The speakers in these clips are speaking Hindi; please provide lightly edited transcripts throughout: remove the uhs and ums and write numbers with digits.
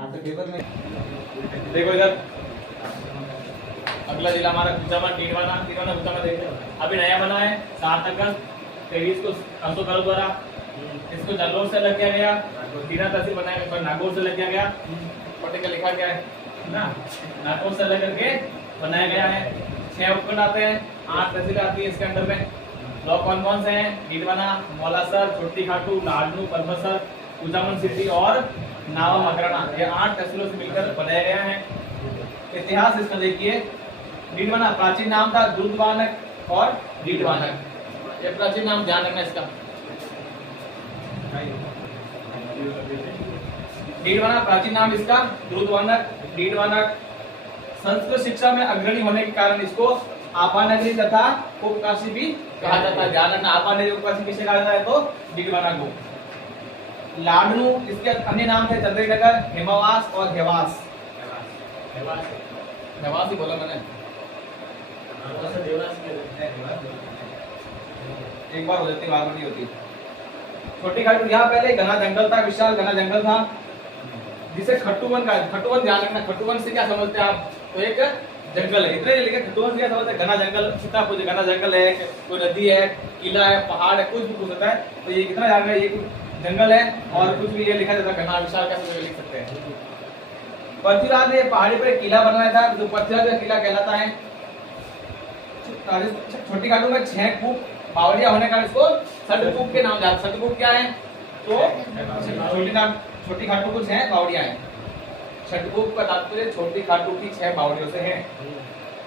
हाँ तो पेपर में देखो इधर अगला जिला हमारा कुचामन नीलवाना नीलवाना कुचामन देखो अभी नया बना है 7 अगस्त 23 को अशोक गहलोत द्वारा इसको जलोर से लग किया गया दीना तहसील बनाया गया नागौर से लग किया गया पट्टिका लिखा गया है ना नागौर से लग करके बनाया गया है 6 उपखंड आते हैं 8 तहसील आती है इसके अंडर में ब्लॉक कौन से हैं नीलवाना मौलासर छोटी खाटू लाडनू परबसर कुचामन सिटी और नावा मकराना ये 8 तहसीलों से मिलकर बनाया गया है। इतिहास इसका देखिए नीलवाना प्राचीन नाम था दुर्दवानक और नीलवानक ये प्राचीन नाम ध्यान रखना इसका। नीलवाना प्राचीन नाम इसका दुर्दवानक नीलवानक संस्कृत शिक्षा में अग्रणी होने के कारण इसको आपानगरी तथा उपकाशी भी कहा जाता है। ध्यान रखना आपानगरी उपकाशी किसे कहा जाता है तो नीलवाना को। लाडनू इसके अन्य नाम थे चंद्रीनगर हेमावास और हेवास हेवास ही बोला मैंने एक बार हो जाती बार नहीं होती। छोटी खाटू यहाँ पहले घना जंगल था विशाल घना जंगल था जिसे खट्टूवन का खट्टूवन ध्यान रखना खट्टूवन से क्या समझते हैं आप तो एक जंगल है इतने लेकिन खट्टूवन से क्या समझते हैं घना जंगल सीतापुर घना जंगल है कोई नदी है किला है पहाड़ है कुछ भी हो सकता है तो ये कितना जान रहा है ये जंगल है और कुछ भी ये लिखा जाता है घना विशाल का लिख सकते हैं। पृथ्वीराज ने पहाड़ी पर एक किला बनवाया था जो पृथ्वीराज का किला कहलाता है। छोटी खाटू में 6 कूप बावड़िया होने का इसको सटकूप के नाम जाता सटकूप क्या है तो छोटी खाटू को 6 बावड़िया है। छठकूप का तात्पर्य छोटी खाटू की 6 बावड़ियों से है।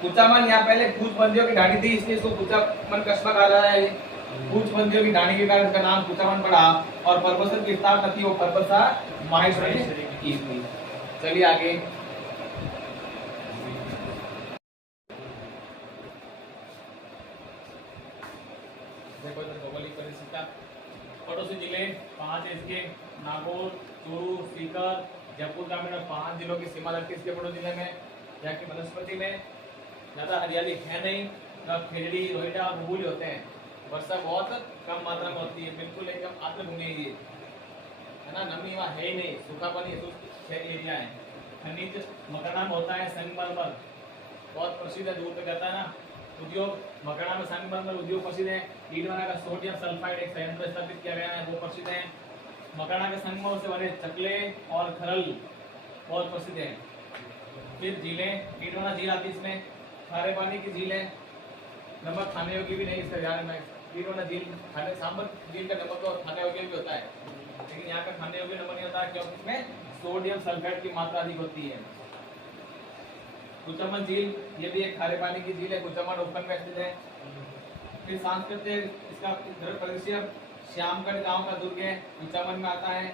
कुचामन यहाँ पहले कूचबंदियों की ढाणी थी इसलिए इसको कुचामन कस्बा कहा जाता है। कूचबंदियों की ढाणी के कारण इसका नाम कुचामन पड़ा और परबसर की स्थापना थी वो परबसा माहेश्वरी ने की थी। चलिए आगे देखो इधर भौगोलिक परिस्थिति पड़ोसी जिले 5 है इसके नागौर चूरू सीकर जयपुर ग्रामीण 5 जिलों की सीमा लगती है इसके पड़ोसी जिले में। यहाँ की वनस्पति में ज्यादा हरियाली है नहीं न खेजड़ी रोहिड़ा और बबूल होते हैं। वर्षा बहुत कम मात्रा में होती है बिल्कुल एकदम आर्द्रभूमि है ना नमी वहाँ है ही नहीं सूखापन ही शुष्क एरिया है। खनिज मकराना में होता है संगमरमर बहुत प्रसिद्ध है दूर तक जाता है ना। उद्योग मकराना में संगमरमर उद्योग प्रसिद्ध है। नीलवाना का सोडियम सल्फाइड एक संयंत्र स्थापित किया गया है वो प्रसिद्ध है। मकराना के संगमरमर से बने चकले और खरल बहुत प्रसिद्ध है। फिर झीलें नीलवाना झील आती है इसमें खारे पानी की झील है नमक खाने योग्य भी नहीं इसका ध्यान में नीलवाना झील खाने सांबर झील का नमक तो खाने योग्य भी होता है लेकिन यहाँ का खाने योग्य नमक नहीं होता क्योंकि इसमें सोडियम सल्फेट की मात्रा अधिक होती है। कुचामन झील ये भी एक खारे पानी की झील है कुचामन उपखंड में स्थित है। फिर सांस्कृतिक इसका परिदृश्य श्यामगढ़ गांव का दुर्ग है कुचामन में आता है।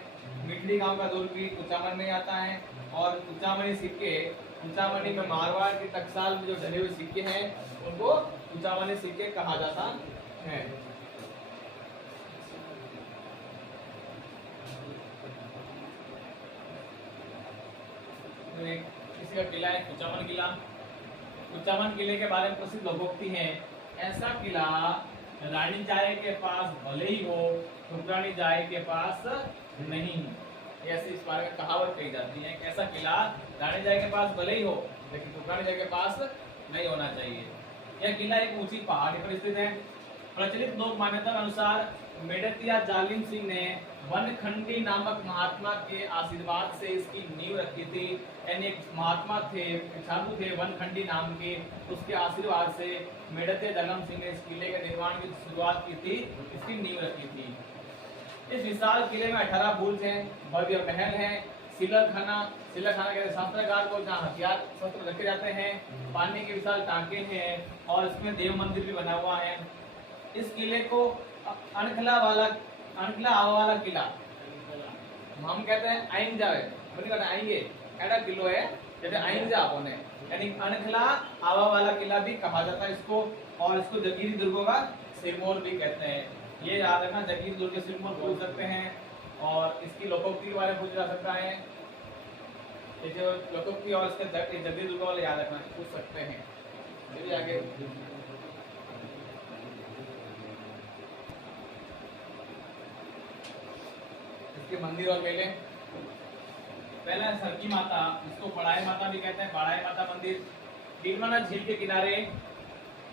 मिठड़ी गांव का दुर्ग भी कुचामन में आता है और कुचामनी सिक्के कुचामनी में मारवाड़ के टकसाल में जो ढले हुए सिक्के हैं उनको कुचामनी सिक्के कहा जाता है। तो एक किसी का किला है कुचामन किला। कुचामन किले के बारे में प्रसिद्ध लोकोक्ति है ऐसा किला रानी जाए के पास भले ही हो ठुकरानी जाए के पास नहीं ऐसी इस बारे में कहावत कही जाती है। ऐसा किला रानी जाए के पास भले ही हो लेकिन ठुकरानी जाए के पास नहीं होना चाहिए। यह किला एक ऊंची पहाड़ी पर स्थित है। प्रचलित लोक मान्यता अनुसार मेड़तिया जालिम सिंह ने वनखंडी नामक महात्मा के आशीर्वाद से इसकी नींव रखी थी। यानी एक महात्मा थे साधु थे वनखंडी नाम के उसके आशीर्वाद से मेड़तिया जालिम सिंह ने इस किले के निर्माण की शुरुआत की थी इसकी नींव रखी थी। इस विशाल किले में 18 बुर्ज हैं भव्य महल है सिलखाना कहते शास्त्रागार को जहाँ हथियार शस्त्र रखे जाते हैं। पानी के विशाल टांके हैं और इसमें देव मंदिर भी बना हुआ है। इस किले को अनखला वाला किला हम कहते हैं आइन जावे आएंगे एडा किलो है जैसे आइन जा होने यानी अनखला आवा वाला किला भी कहा जाता है इसको। और इसको जगीरी दुर्गों का सिरमौर भी कहते हैं। ये याद रखना जगीरी दुर्ग के सिरमौर पूछ सकते हैं और इसकी लोकोक्ति के बारे में पूछा जा सकता है। ये जो लोकोक्ति और इसके जगीरी दुर्ग वाले याद रखना पूछ सकते हैं। चलिए आगे इसके मंदिर और मेले पहला सरकी माता, इसको बड़ाई माता भी कहते हैं, बड़ाई माता मंदिर बीरमना झील के किनारे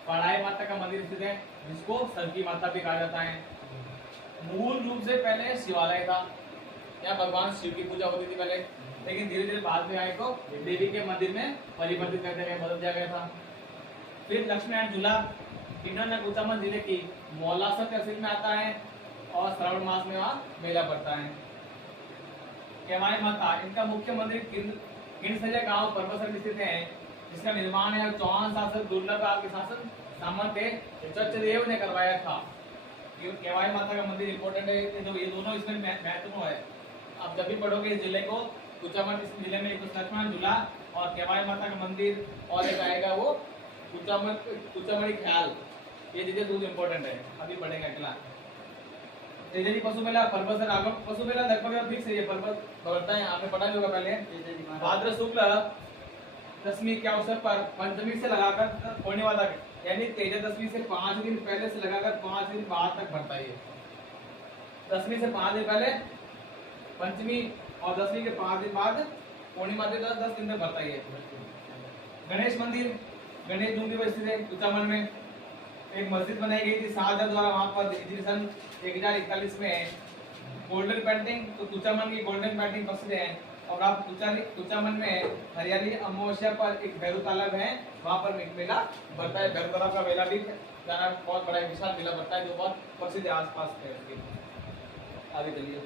बड़ाई माता का मंदिर स्थित है, जिसको सरकी माता भी कहा जाता है। मूल रूप से पहले शिवालय था, यहाँ भगवान शिव की पूजा होती थी पहले, लेकिन धीरे धीरे बाद में आए को देवी के मंदिर में परिवर्तित कर दिया गया, बदल दिया गया था। फिर लक्ष्मी नारायण झूला किन्नौर कुचामन जिले की मौलासर तहसील में आता है और श्रावण मास में वहाँ मेला पड़ता है। केवाई माता, इनका मुख्य मंदिर किन्नसरिया गांव परबसर में स्थित है, जिसका निर्माण है चौहान शासक दुर्लभ के शासन सामंत चचदेव ने करवाया था। केवाई माता का मंदिर इंपॉर्टेंट है, ये दोनों इसमें महत्वपूर्ण है। आप जब भी पढ़ोगे इस जिले को, कुचामन इस जिले में लक्ष्मण झूला और केवाई माता का मंदिर और एक आएगा वो कुचामणी ख्याल, ये चीजें बहुत इंपॉर्टेंट है, अभी पढ़ेंगे अगला। तेजरी पशु मेला परबसर आगम, पशु मेला लगभग फिक्स है, ये पर्वत बढ़ता है, आपने पढ़ा भी होगा पहले। भाद्र शुक्ल दशमी के अवसर पर पंचमी से लगाकर पूर्णिमा तक, यानी तेजदशमी से 5 दिन पहले से लगाकर 5 दिन बाद तक बढ़ता है। दशमी से 5 दिन पहले पंचमी और दशमी के 5 दिन बाद पूर्णिमा से 10 दिन तक बढ़ता है। गणेश मंदिर गणेश डूंगरी पर स्थित है, कुचामन में एक मस्जिद बनाई गई थी शाहजहां द्वारा, वहां पर सन 1041 में गोल्डन पेंटिंग, तो कुचामन की गोल्डन पेंटिंग प्रसिद्ध है। और आप कुचामन में हरियाली अमावस्या पर एक भैरव तालाब है, वहां पर मेला बढ़ता है। भैरव तालाब का मेला भी जाना बहुत बड़ा विशाल मेला बढ़ता है, जो बहुत प्रसिद्ध है आसपास है उसके। आगे चलिए।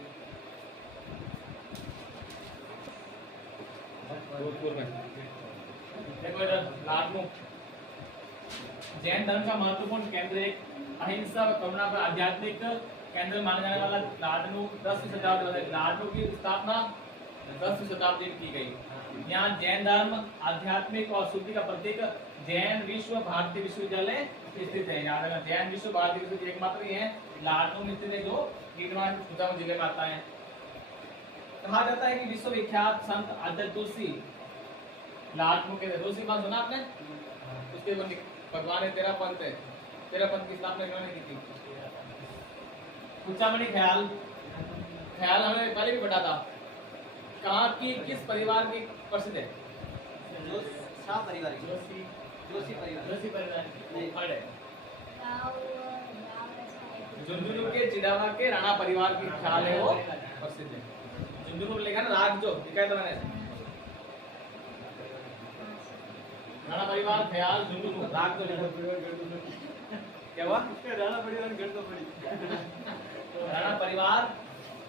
देखो इधर लाडनू जैन धर्म का महत्वपूर्ण केंद्र, एक अहिंसा व करुणा पर आध्यात्मिक केंद्र माना जाने वाला लाडनू 10वीं शताब्दी में, लाडनू की स्थापना 10वीं शताब्दी में की गई। यहाँ जैन धर्म आध्यात्मिक और शुद्धि का प्रतीक जैन विश्व भारती विश्वविद्यालय स्थित है। याद रखना, जैन विश्व भारती विश्वविद्यालय एकमात्र ही है लाडनू में स्थित है, जो कुचामन जिले में आता है। कहा जाता है कि विश्वविख्यात संत आचार्य तुलसी लाडनू के तुलसी बात सुना आपने, उसके भगवान है 13 पंथ है, 13 पंथ की स्थापना इन्होंने की थी। कुचामणी ख्याल, ख्याल हमें पहले भी पढ़ा था, कहाँ की किस परिवार की प्रसिद्ध है? शाह परिवार, जोशी परिवार, झुंझुनू के चिड़ावा के राणा परिवार की ख्याल है, वो प्रसिद्ध है। झुंझुनू लिखा ना, राग जो लिखा है तो मैंने राणा परिवार ख्याल झुंझुनू राग तो क्या हुआ? राणा परिवार गढ़ तो पड़ी, राणा परिवार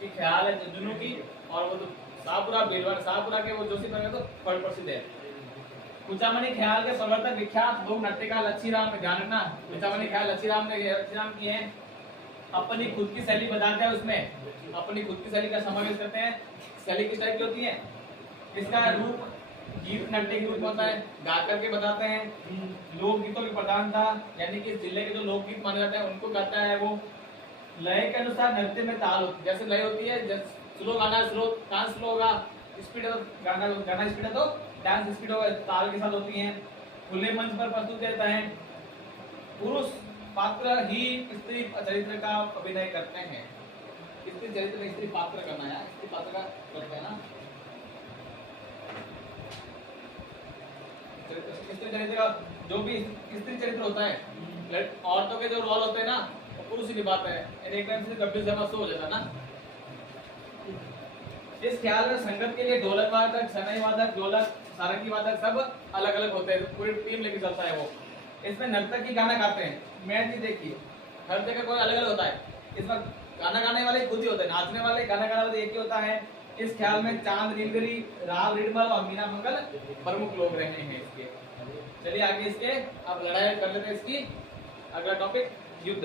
की ख्याल है झुंझुनू की, और वो तो शाहपुरा बेलवाड़ शाहपुरा के वो जोशी परिवार तो बड़े प्रसिद्ध है। कुचामणी ख्याल के प्रवर्तक विख्यात लोक नाट्यकार लच्छीराम, ध्यान रखना, कुचामणी ख्याल लच्छीराम की है। अपनी खुद की शैली बताते हैं, उसमें अपनी खुद की शैली का समावेश करते हैं। शैली किस टाइप की होती है? इसका रूप गीत नाट्य के रूप में होता है, गा करके बताते हैं। लोकगीतों की प्रधानता, यानी कि जिले के जो लोकगीत माने जाते हैं उनको गाता है वो। लय के अनुसार नृत्य में ताल होती है, जैसे लय होती है, स्लो गाना स्लो, डांस स्लो होगा, स्पीड है तो गाना स्पीड है तो डांस स्पीड होगा, ताल के साथ होती है। खुले मंच पर प्रस्तुत रहता है। पुरुष पात्र ही स्त्री चरित्र का अभिनय करते हैं। स्त्री चरित्र में स्त्री पात्र करना है, स्त्री पात्र का करते हैं ना। स्त्री चरित्र का जो भी स्त्री चरित्र होता है, औरतों के जो रोल होते हैं ना, वो पुरुष ही निभाते हैं। एक टाइम से कपिल शर्मा शो हो जाता ना। इस ख्याल में संगत के लिए ढोलक वादक, शहनाई वादक, ढोलक, सारंगी वादक सब अलग अलग होते हैं, पूरी टीम लेके चलता है वो। इसमें नर्तक ही गाना गाते हैं। मैं जी देखिए, हर जगह कोई अलग अलग होता है, इसमें गाना गाने वाले खुद ही होते हैं, नाचने वाले गाना गाने वाले एक ही होता है। इस ख्याल में चांद नीलगिरी, राव रिडमल और मीना मंगल प्रमुख लोग रहे हैं इसके। चलिए आगे इसके अब लड़ाई कर लेते हैं इसकी। अगला टॉपिक युद्ध।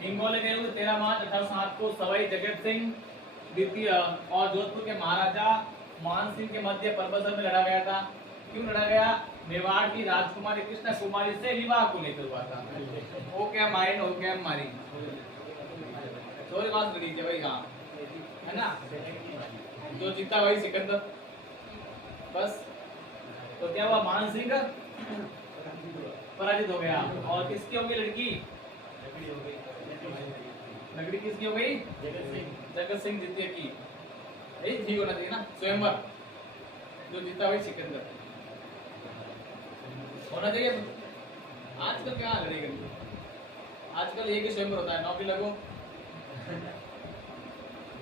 हिंगोले के युद्ध 13 मार्च 1807 को सवाई जगत सिंह द्वितीय और जोधपुर के महाराजा मान सिंह के मध्य परबसर में लड़ा गया था। क्यों लड़ा गया? मेवाड़ की राजकुमारी कृष्ण कुमारी से विवाह को लेकर हुआ था। हो क्या माइंड, हो क्या मारी, सॉरी बात लीजिए भाई, हाँ है ना, जो जीता वही सिकंदर। बस तो क्या हुआ, मान सिंह पराजित हो गया। और किसकी होगी लड़की? नगरी किसकी हो गई? जगत सिंह द्वितीय की। यही ठीक होना चाहिए ना, स्वयंवर जो जीता वही सिकंदर होना चाहिए। आजकल क्या लड़ाई करनी, आजकल एक ही स्वयंवर होता है, नौकरी लगो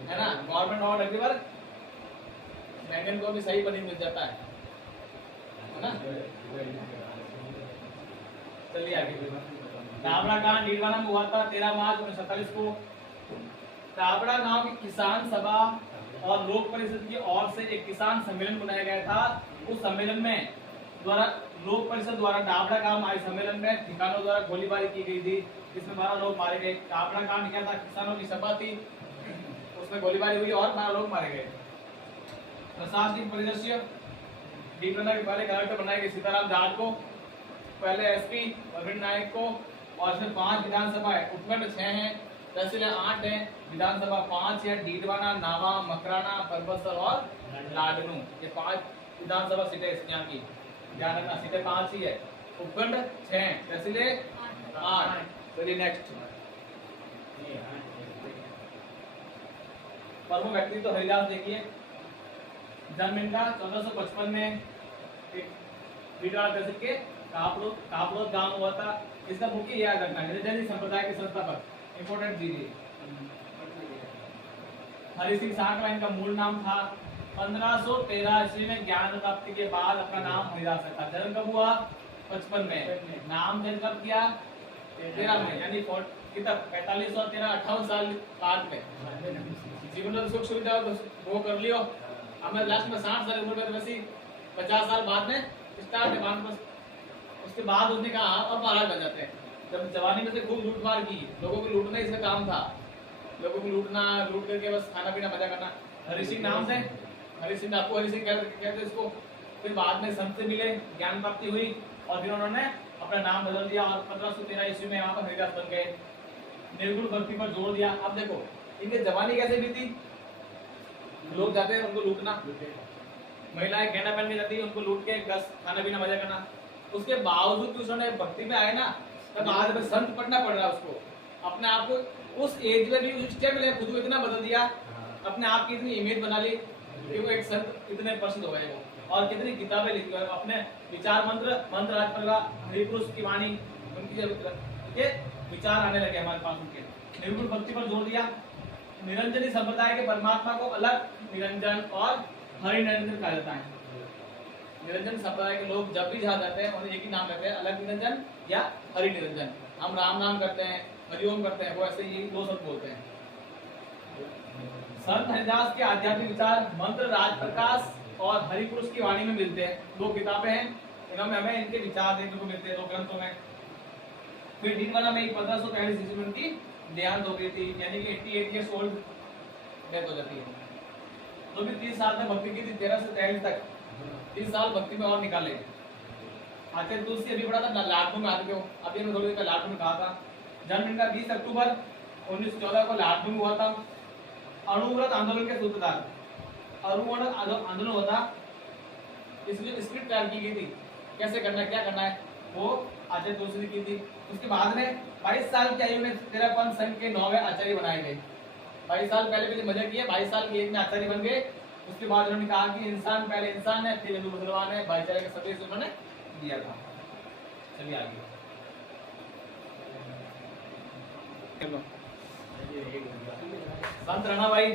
है ना, गवर्नमेंट नॉट एवरीवर, बैंगन को भी सही पनीर मिल जाता है ना। चलिए आगे। ताबड़ा गांव नीलवाना में हुआ था 13 मार्च 1947 को। ताबड़ा गांव की किसान सभा और लोक परिषद की ओर से एक किसान सम्मेलन बनाया गया था। उस सम्मेलन में द्वारा लोक परिषद द्वारा ताबड़ा गांव आए सम्मेलन में ठिकानों द्वारा गोलीबारी की गई थी, जिसमें 12 लोग मारे गए। ताबड़ा गांव में क्या था, किसानों की सभा थी, उसमें गोलीबारी हुई और 12 लोग मारे गए। प्रशासनिक परिदृश्य डीपरना के पहले कलेक्टर बनाए गए सीताराम जाट को, पहले एसपी अरविंद नायक को, और फिर 5 विधानसभा है, उपखंड 6 हैं, तहसीलें 8 हैं, विधानसभा 5 है, डीडवाना, नावा, मकराना, परबतसर और लाडनू, ये 5 विधानसभा सीटें यहाँ की। ध्यान रखना, सीटें 5 ही है, उपखंड 6, तहसीलें 8। चलिए नेक्स्ट। प्रमुख व्यक्तित्व तो हरिदास देखिए, जन्म इनका 1455 में एक बीडवाड़ा तहसील के कापलोद गांव हुआ था। इसका मुख्य याद रखना है, जैन संप्रदाय के संस्थापक, इंपोर्टेंट चीज। हरि सिंह साकला इनका मूल नाम था। 1513 ईस्वी में ज्ञान प्राप्ति के बाद अपना नाम हरिदास रखा। जन्म कब हुआ? 55 में। नाम जन्म कब किया? 13 में, यानी कितब 45 और 13 58 साल बाद में। जीवन में सुख सुविधा वो कर लियो। अब मैं लास्ट में 60 साल उम्र में, वैसे 50 साल बाद में स्टार्ट है। उसके बाद उसने कहा अब महाराज बन जाते हैं। जब जवानी में से खूब लूट मार की, लोगों को लूटना इसका काम था, लोगों को लूटना, लूट करके बस खाना पीना मजा करना। हरि सिंह नाम से, हरि सिंह, आपको हरि सिंह कहते इसको। फिर बाद में संत से मिले, ज्ञान प्राप्ति हुई और फिर उन्होंने अपना नाम बदल दिया और 1513 ईस्वी में यहाँ पर हरिदास बन गए। निर्गुण भक्ति पर जोर दिया। अब देखो इनकी जवानी कैसे बीती, लोग जाते हैं उनको लूटना, महिलाएं गहना पहन के जाती है, उनको लूट के बस खाना पीना मजा करना। उसके बावजूद भी उसने भक्ति में आए ना, तब आज में संत पढ़ना पड़ रहा है उसको। अपने आप को उस एज में भी उस स्टेप में खुद को इतना बदल दिया, अपने आप की इतनी इमेज बना ली कि वो एक संत इतने प्रसिद्ध हो गए वो। और कितनी किताबें लिखी, अपने विचार मंत्र राज परिवार, हरिपुरुष की वाणी, उनकी जब विचार आने लगे हमारे पास उनके। निर्गुण भक्ति पर जोर दिया। निरंजनी संप्रदाय के परमात्मा को अलग निरंजन और हरि निरंजन कहा जाता है। निरंजन संप्रदाय के लोग जब भी जहाँ जाते हैं उन्हें एक ही नाम रहते हैं, अलग निरंजन या हरि निरंजन। हम राम नाम करते हैं, हरिओम करते हैं, वो ऐसे ही 2 शब्द बोलते हैं। संत हरिदास के आध्यात्मिक विचार मंत्र राज प्रकाश और हरिपुरुष की वाणी में मिलते हैं। 2 किताबें हैं, इनमें हमें इनके विचार देखने को मिलते हैं 2 ग्रंथों में। फिर डीडवाना में 1543 ईस्वी में उनकी देहांत हो गई थी, यानी कि 88 ईयर्स ओल्ड डेथ हो जाती है। तो भी 30 साल में भक्ति की थी, 13 से 23 तक 30 साल भक्ति में और निकाले। आचार्य तुलसी अभी पढ़ा था लाडनू में आते हो, अभी हमने थोड़ी देर लाडनू में कहा था। जन्म इनका 20 अक्टूबर 1914 को लाडनू में हुआ था। अणुव्रत आंदोलन के सूत्रधार, अणुव्रत आंदोलन हुआ था, इसलिए स्क्रिप्ट तैयार की गई थी, कैसे करना है, क्या करना है, वो आचार्य तुलसी ने की थी। उसके बाद में 22 साल की आयु में तेरापन संघ के 9वें आचार्य बनाए गए। 22 साल पहले मजा किए, 22 साल की एज में आचार्य बन गए। उसके बाद उन्होंने कहा कि इंसान पहले इंसान है, फिर हिंदू मुसलमान है, भाईचारे का संदेश उन्होंने दिया था। चलिए आगे। संत राणा भाई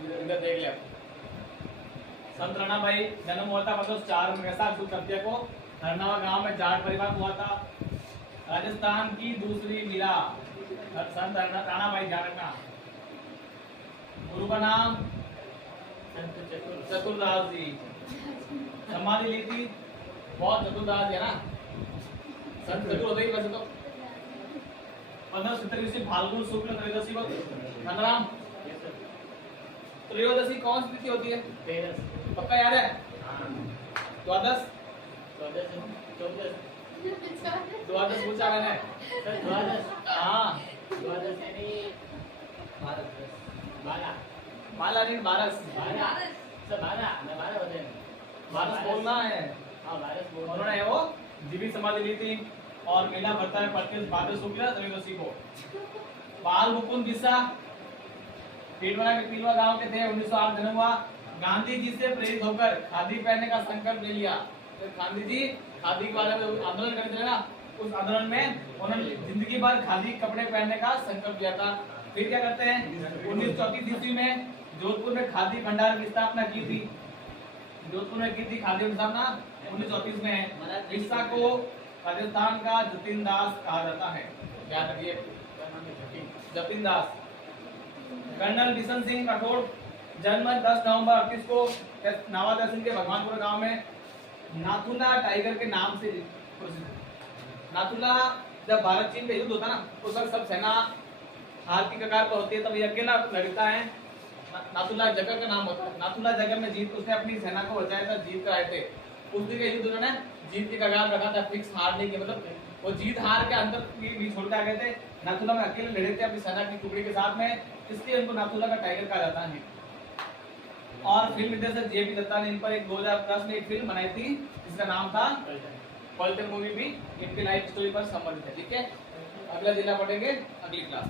इधर देख लिया। संत राणा भाई जन्म हुआ था 4 वैशाख शुक्ल तृतीया को हरनावा गांव में जाट परिवार हुआ था। राजस्थान की दूसरी लीला। संत राणा भाई ध्यान रखना। गुरु का नाम चतुरदास जी। समाधि ली थी बहुत चतुरदास है ना, संत चतुर होते ही वैसे तो। 1570 फाल्गुन शुक्ल त्रयोदशी को धनराम। त्रयोदशी कौन सी तिथि होती है? 13 पक्का याद है? 12 द्वादश पूछा मैंने। 12 हाँ 12 यानी 12 माला नहीं 12 12 बोलना है। उन्होंने वो जीवित समाधि ली थी और मेला भरता है प्रत्येक भाद्र त्रयोदशी को। बाल मुकुंद बिस्सा पीटवाड़ा के तिलवा गांव के थे, 1908 जन्म हुआ। गांधी जी से प्रेरित होकर खादी पहनने का संकल्प ले लिया। तो गांधी जी खादी के बारे में आंदोलन करते थे ना, उस आंदोलन में उन्होंने जिंदगी भर खादी कपड़े पहनने का संकल्प लिया था। फिर क्या करते हैं, 1934 ईस्वी में जोधपुर में खादी भंडार की स्थापना की थी। जोधपुर में की थी खादी की स्थापना 1934 में। बिस्सा को राजस्थान का जतिन दास कहा जाता है, याद रखिए, जतिन दास। कर्नल बिशन सिंह राठौड़ जन्म 10 नवंबर 38 को नावा तहसील के भगवानपुर गांव में नाथुला टाइगर के नाम से प्रसिद्ध है। नाथुला जब भारत चीन का युद्ध होता ना, उस वक्त सब सेना हार की कगार पर होती है, तब ये अकेला लड़ता है। नाथुला जगर का नाम होता है। नाथुला जगर में जीत, उसने अपनी सेना को बचाया था, जीत कर आए थे। उस दिन का युद्ध उन्होंने जीत की कगार रखा था, फिक्स हार नहीं की, मतलब वो जीत हार के अंदर भी छोड़ के आ गए थे। नाथुला में अकेले लड़े थे अपनी सेना की टुकड़ी के साथ में, इसलिए उनको नाथुला का टाइगर कहा जाता है। और फिल्म निर्देशक जे पी दत्ता ने इन पर एक 2010 में एक फिल्म बनाई थी जिसका नाम था पलटन। मूवी भी इनकी लाइफ स्टोरी पर संबंधित है। ठीक है, अगला जिला पढ़ेंगे अगली क्लास।